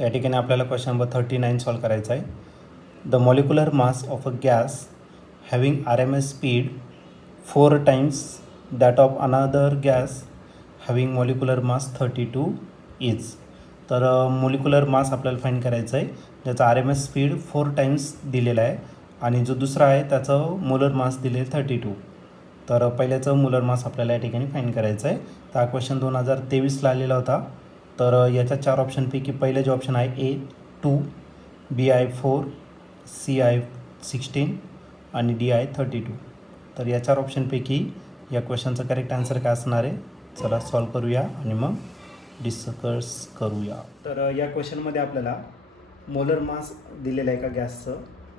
त्या ठिकाणी आपल्याला क्वेश्चन नंबर 39 सॉल्व करायचा आहे. The molecular mass of a gas having RMS speed 4 times that of another gas having molecular mass 32 is. तर molecular mass आपल्याला find करायचं आहे ज्याचा RMS स्पीड 4 times दिलेला आहे आणि जो दुसरा आहे त्याचं मोलर मास दिले 32. तर पहिल्याचं मोलर मास आपल्याला या ठिकाणी फाइंड करायचं आहे. तर हा क्वेश्चन 2023ला आलेला होता. तर याच्या 4 ऑप्शनपैकी पहिले जे ऑप्शन आहे A2, B आहे 4, C आहे 16 आणि D आहे 32. तर या 4 ऑप्शनपैकी या क्वेश्चनचा करेक्ट आन्सर काय असणार आहे, चला सॉल्व करूया आणि मग डिस्कस करूया. तर या क्वेश्चनमध्ये आपल्याला मोलर मास दिलेला आहे का गॅसचं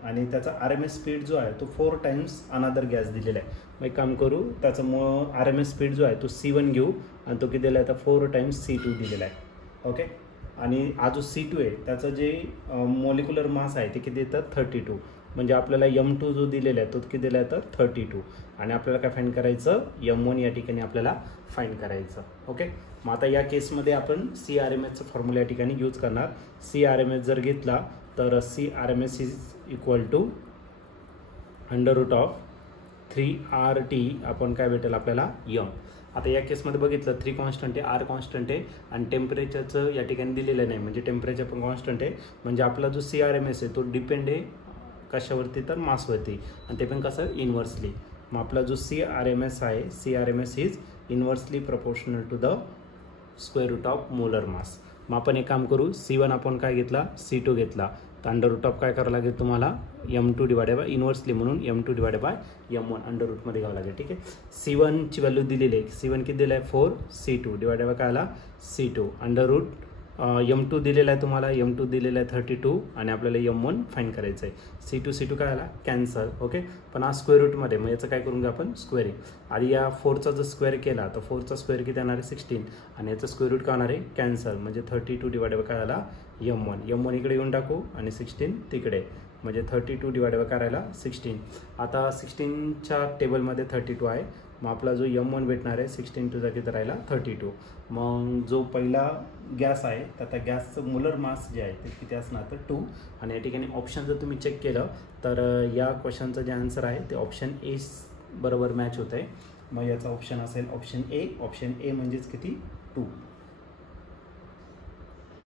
आणि त्याचा RMS स्पीड जो आहे तो 4 times अनदर गॅस दिलेला आहे. मग एक काम करू, त्याचा RMS स्पीड जो आहे तो C1 घेऊ आणि तो किती दिला आहे तर 4 times C2 दिलेला आहे. ओके, आणि हा जो C2 आहे त्याचं जे मॉलिक्युलर मास आहे ते किती येतं 32. म्हणजे आपल्याला M2 जो दिलेला आहे तो किती दिला आहे तर 32 आणि आपल्याला काय फाइंड करायचं M1 या ठिकाणी आपल्याला फाइंड करायचं. ओके, मग आता या केसमध्ये आपण CRMSचं फॉर्म्युला या ठिकाणी यूज करणार. CRMS जर घेतला तर CRMS is equal to √3RT आपण काय भेटेल आपल्याला M. आता या केसमध्ये बघितलं 3 कॉन्स्टंट आहे, R कॉन्स्टंट आहे आणि टेम्परेचरचं या ठिकाणी दिलेलं नाही, म्हणजे टेम्परेचर पण कॉन्स्टंट आहे. म्हणजे आपला जो CRMS आहे तो डिपेंड आहे कशावरती तर मासवरती आणि ते पण कसं इन्व्हर्सली. मग आपला जो CRMS आहे CRMS is inversely proportional to the square root of molar mass. मग आपण एक काम करू, C1 आपण काय घेतला C2 घेतला तर अंडर रूट ऑफ काय करावं लागेल तुम्हाला M2 डिवायडेड बाय इन्व्हर्सली म्हणून M2 divided by M1 under रूटमध्ये घ्यावं लागेल. ठीक आहे, C1ची व्हॅल्यू दिलेली आहे, C1 किती दिलं आहे 4, C2 डिवायडेड बाय काय आला C2 अंडर रूट M2 दिलेला आहे तुम्हाला, M2 दिलेला आहे 32 आणि आपल्याला M1 फाइंड करायचं आहे. C2 काय आला कॅन्सल. ओके, पण हा स्क्वेअर रूटमध्ये, मग याचं काय करून घ्या आपण स्क्वेअरिंग. आधी या 4चा जर स्क्वेअर केला तर 4चा स्क्वेअर किती येणार आहे 16 आणि याचं स्क्वेअर रूट काय होणार आहे कॅन्सल. म्हणजे 32 डिवायडेड बाय काय आला M1 इकडे येऊन टाकू आणि 16 तिकडे, म्हणजे 32 डिवायडेड बाय काय राहिला 16. आता 16च्या टेबलमध्ये 32 आहे, मग आपला जो M1 भेटणार आहे 16 टू किती राहिला 32. मग जो पहिला गॅस आहे तर त्या गॅसचं मोलर मास जे आहे ते किती असणार तर 2 आणि या ठिकाणी ऑप्शन जर तुम्ही चेक केलं तर या क्वेश्चनचं जे आन्सर आहे ते ऑप्शन ए बरोबर मॅच होत आहे. मग याचा ऑप्शन असेल ऑप्शन ए म्हणजेच किती 2.